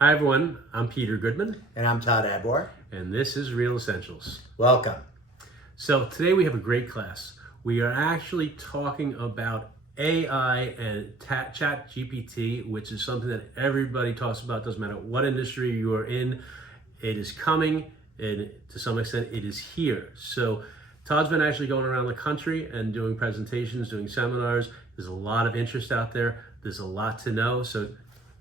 Hi everyone, I'm Peter Goodman, And I'm Todd Adwar. and this is Real Essentials. Welcome. So today we have a great class. We are actually talking about AI and Chat GPT, which is something that everybody talks about. Doesn't matter what industry you are in, it is coming, and to some extent it is here. So Todd's been actually going around the country and doing presentations, doing seminars. There's a lot of interest out there. There's a lot to know. So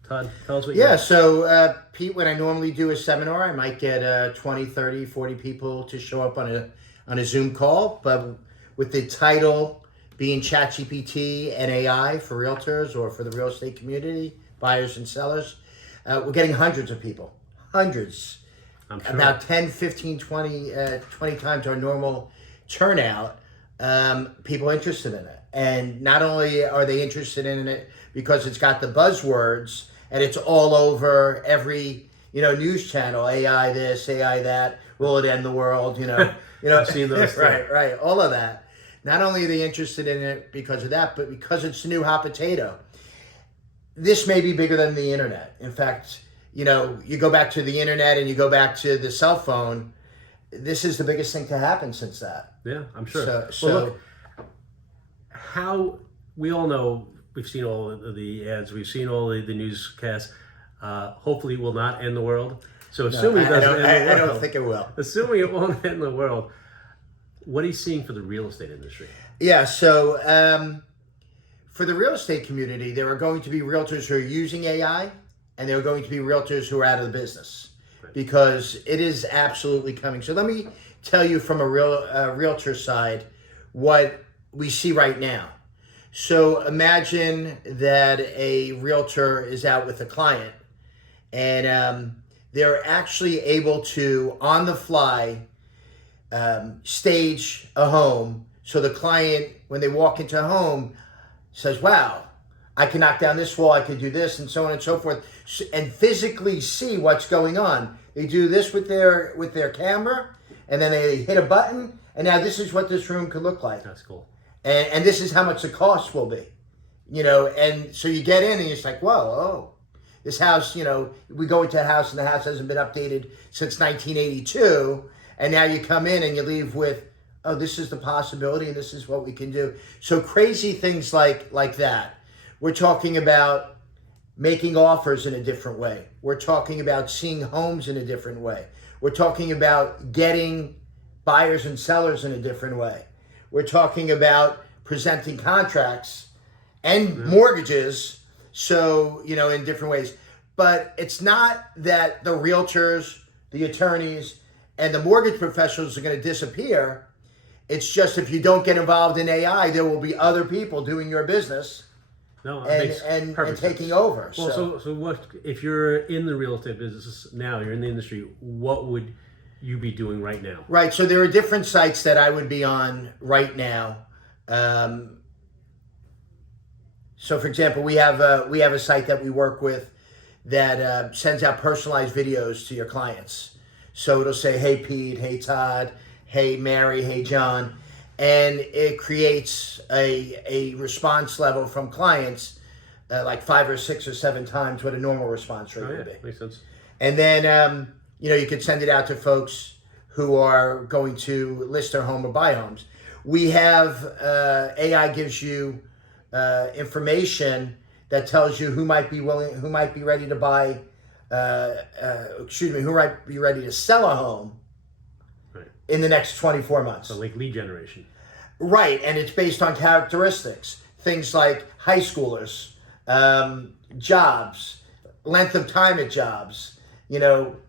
Todd, tell us what you Yeah, got. so Pete, when I normally do a seminar, I might get 20, 30, 40 people to show up on a Zoom call. But with the title being ChatGPT and AI for realtors or for the real estate community, buyers and sellers, we're getting hundreds of people. Hundreds. I'm sure. About 10, 15, 20 times our normal turnout, people interested in it. And not only are they interested in it because it's got the buzzwords and it's all over every, news channel, AI this, AI that, will it end the world, I've seen those too. Right, all of that. Not only are they interested in it because of that, but because it's the new hot potato. This may be bigger than the internet. In fact, you go back to the internet and you go back to the cell phone, this is the biggest thing to happen since that. Yeah, I'm sure. So look, how we all know, we've seen all of the ads, we've seen all the newscasts. Hopefully, it will not end the world. So, assuming it doesn't end the world, I don't think it will. Assuming it won't end the world, what are you seeing for the real estate industry? Yeah. So for the real estate community, there are going to be realtors who are using AI, and there are going to be realtors who are out of the business because it is absolutely coming. So let me tell you from a realtor side what we see right now. So imagine that a realtor is out with a client and they're actually able to, on the fly, stage a home. So the client, when they walk into a home, says, wow, I can knock down this wall, I can do this, and so on and so forth, and physically see what's going on. They do this with their camera, and then they hit a button, and now this is what this room could look like. That's cool. And this is how much the cost will be, and so you get in and it's like, whoa, this house, we go into a house and the house hasn't been updated since 1982. And now you come in and you leave with, oh, this is the possibility and this is what we can do. So crazy things like that. We're talking about making offers in a different way. We're talking about seeing homes in a different way. We're talking about getting buyers and sellers in a different way. We're talking about presenting contracts and mortgages, so, in different ways. But it's not that the realtors, the attorneys, and the mortgage professionals are going to disappear. It's just if you don't get involved in AI, there will be other people doing your business and taking over. Well, so what, if you're in the real estate business now, you're in the industry, what would you be doing right now? Right. So there are different sites that I would be on right now. So for example, we have a site that we work with that sends out personalized videos to your clients. So it'll say, hey, Pete, hey, Todd, hey, Mary, hey, John. And it creates a response level from clients like 5 or 6 or 7 times what a normal response rate would be. Makes sense. And then, you could send it out to folks who are going to list their home or buy homes. We have, AI gives you information that tells you who might be ready to buy, who might be ready to sell a home in the next 24 months. So like lead generation. Right, and it's based on characteristics. Things like high schoolers, jobs, length of time at jobs,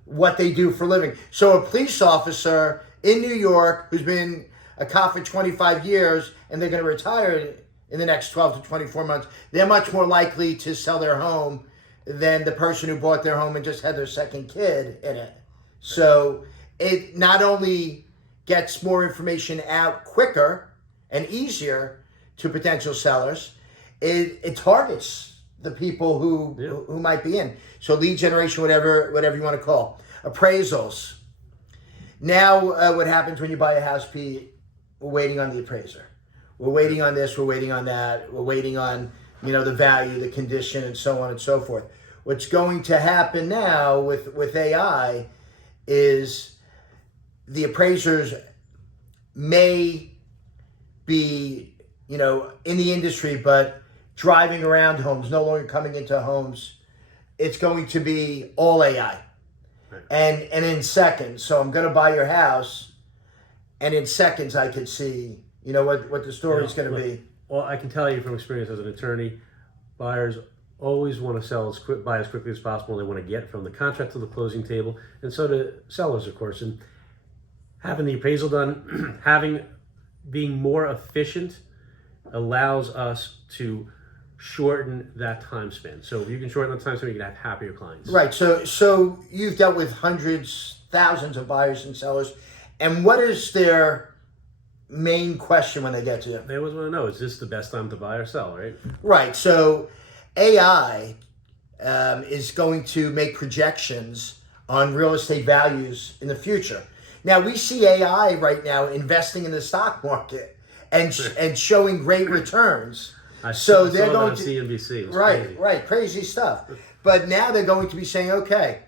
what they do for a living. So a police officer in New York who's been a cop for 25 years and they're going to retire in the next 12 to 24 months, they're much more likely to sell their home than the person who bought their home and just had their second kid in it. So it not only gets more information out quicker and easier to potential sellers, it targets the people who might be in. So lead generation, whatever you want to call. Appraisals. Now what happens when you buy a house, Pete? We're waiting on the appraiser. We're waiting on this, we're waiting on that, we're waiting on, the value, the condition, and so on and so forth. what's going to happen now with AI is the appraisers may be, in the industry, but driving around homes, no longer coming into homes. It's going to be all AI. Right. And in seconds. So I'm going to buy your house, and in seconds I could see, what the story is going to be. Well, I can tell you from experience as an attorney, buyers always want to buy as quickly as possible. They want to get from the contract to the closing table, and so do sellers, of course. And having the appraisal done, being more efficient, allows us to shorten that time span. So if you can shorten that time span, you can have happier clients. Right. So you've dealt with hundreds, thousands of buyers and sellers, and what is their main question when they get to you? They always want to know, is this the best time to buy or sell, right? Right. So AI is going to make projections on real estate values in the future. Now, we see AI right now investing in the stock market and showing great returns. So they're going to CNBC. Right, crazy stuff. But now they're going to be saying, okay,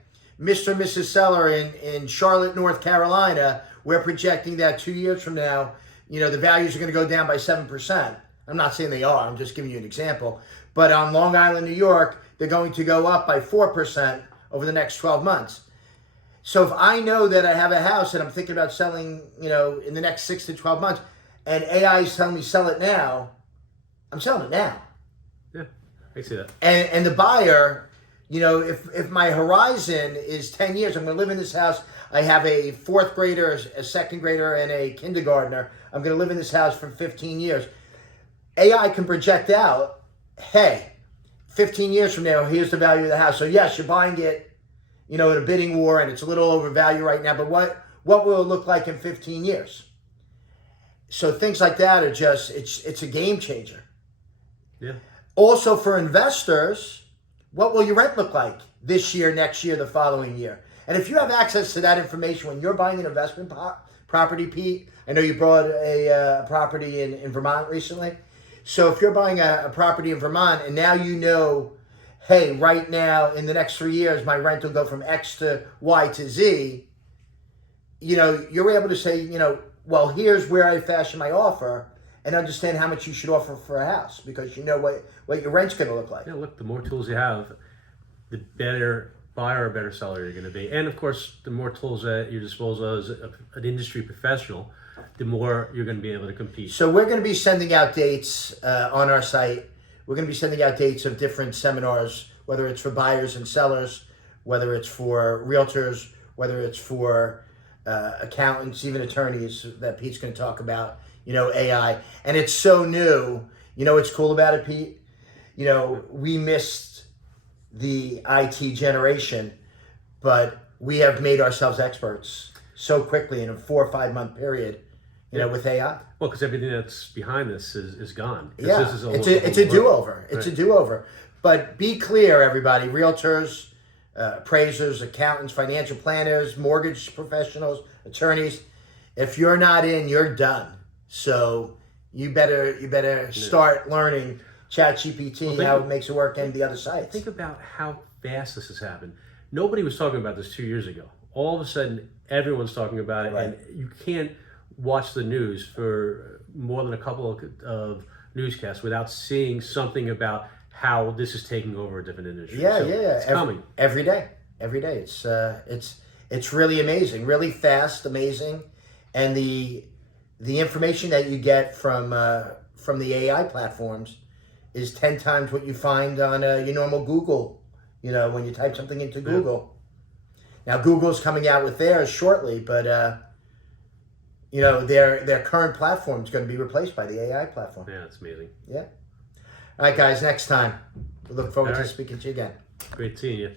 Mr. and Mrs. Seller in Charlotte, North Carolina, we're projecting that 2 years from now, the values are going to go down by 7%. I'm not saying they are, I'm just giving you an example. But on Long Island, New York, they're going to go up by 4% over the next 12 months. So if I know that I have a house and I'm thinking about selling, in the next 6 to 12 months, and AI is telling me sell it now, I'm selling it now. Yeah, I see that. And the buyer, if my horizon is 10 years, I'm going to live in this house. I have a fourth grader, a second grader, and a kindergartner. I'm going to live in this house for 15 years. AI can project out, hey, 15 years from now, here's the value of the house. So yes, you're buying it, at a bidding war, and it's a little overvalued right now, but what will it look like in 15 years? So things like that are just, it's a game changer. Yeah. Also for investors, what will your rent look like this year, next year, the following year? And if you have access to that information when you're buying an investment property, Pete, I know you bought a property in Vermont recently. So if you're buying a property in Vermont and now hey, right now in the next 3 years, my rent will go from X to Y to Z, you're able to say, well, here's where I fashion my offer, and understand how much you should offer for a house, because you know what your rent's going to look like. Yeah, look, the more tools you have, the better buyer or better seller you're going to be. And of course, the more tools at your disposal as an industry professional, the more you're going to be able to compete. So we're going to be sending out dates on our site. We're going to be sending out dates of different seminars, whether it's for buyers and sellers, whether it's for realtors, whether it's for accountants, even attorneys that Pete's going to talk about, AI. And it's so new. What's cool about it, Pete? We missed the IT generation, but we have made ourselves experts so quickly in a 4 or 5 month period, with AI. Well, because everything that's behind this is gone. Yeah, this is it's a do-over. It's a do-over. But be clear, everybody, realtors, appraisers, accountants, financial planners, mortgage professionals, attorneys, if you're not in, you're done. So you better start learning ChatGPT, how it makes it work, and the other sites. Think about how fast this has happened. Nobody was talking about this 2 years ago. All of a sudden, everyone's talking about it, and you can't watch the news for more than a couple of newscasts without seeing something about how this is taking over a different industry. Yeah, so it's coming every day. It's really amazing, really fast, amazing, and the information that you get from the AI platforms is 10 times what you find on your normal Google. When you type something into Google. Now Google's coming out with theirs shortly, but their current platform is going to be replaced by the AI platform. Yeah, it's amazing. Yeah. All right, guys. Next time, we look forward to speaking to you again. Great seeing you.